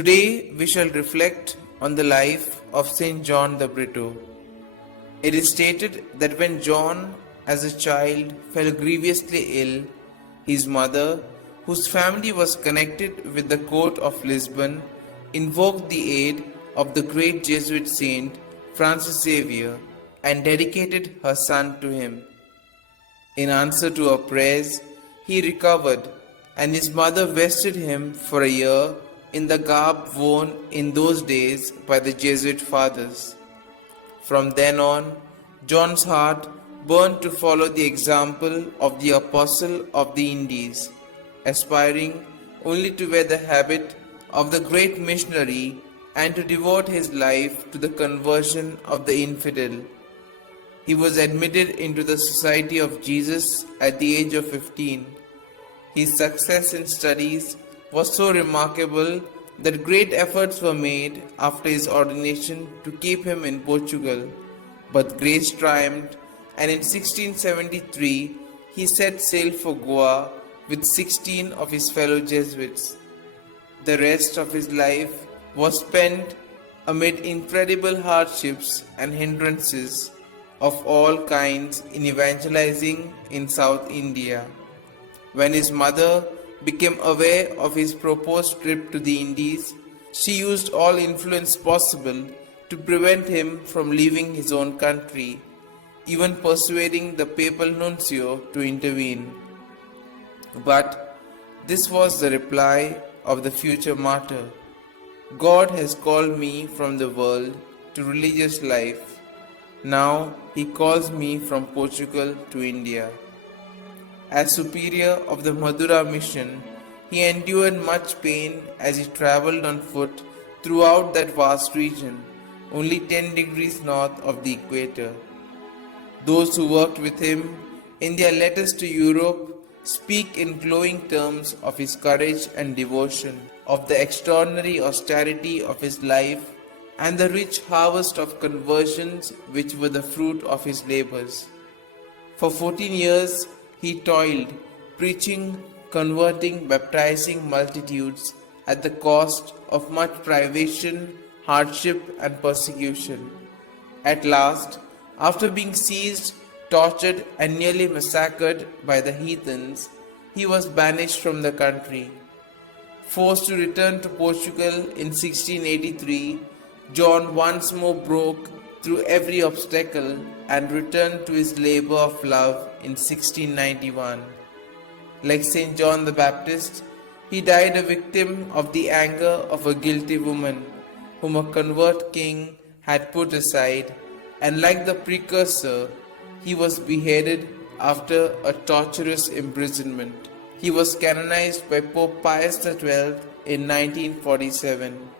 Today we shall reflect on the life of St John De Britto. It is stated that when John, as a child, fell grievously ill, his mother, whose family was connected with the court of Lisbon, invoked the aid of the great Jesuit saint Francis Xavier and dedicated her son to him. In answer to her prayers, he recovered, and his mother vested him for a year in the garb worn in those days by the Jesuit fathers. From then on, John's heart burned to follow the example of the Apostle of the Indies, aspiring only to wear the habit of the great missionary and to devote his life to the conversion of the infidel. He was admitted into the Society of Jesus at the age of 15. His success in studies was so remarkable that great efforts were made after his ordination to keep him in Portugal, but grace triumphed, and in 1673 he set sail for Goa with 16 of his fellow Jesuits. The rest of his life was spent amid incredible hardships and hindrances of all kinds in evangelizing in South India. When his mother became aware of his proposed trip to the Indies, she used all influence possible to prevent him from leaving his own country, even persuading the papal nuncio to intervene. But this was the reply of the future martyr: God has called me from the world to religious life. Now he calls me from Portugal to India. As superior of the Madura mission, he endured much pain as he travelled on foot throughout that vast region, only 10 degrees north of the equator. Those who worked with him in their letters to Europe speak in glowing terms of his courage and devotion, of the extraordinary austerity of his life, and the rich harvest of conversions which were the fruit of his labors. For 14 years he toiled, preaching, converting, baptizing multitudes at the cost of much privation, hardship, and persecution. At last, after being seized, tortured, and nearly massacred by the heathens, he was banished from the country. Forced to return to Portugal in 1683, John once more broke through every obstacle and returned to his labor of love in 1691. Like St John the Baptist, he died a victim of the anger of a guilty woman whom a convert king had put aside, and like the precursor, he was beheaded after a torturous imprisonment. He was canonized by Pope Pius XII in 1947.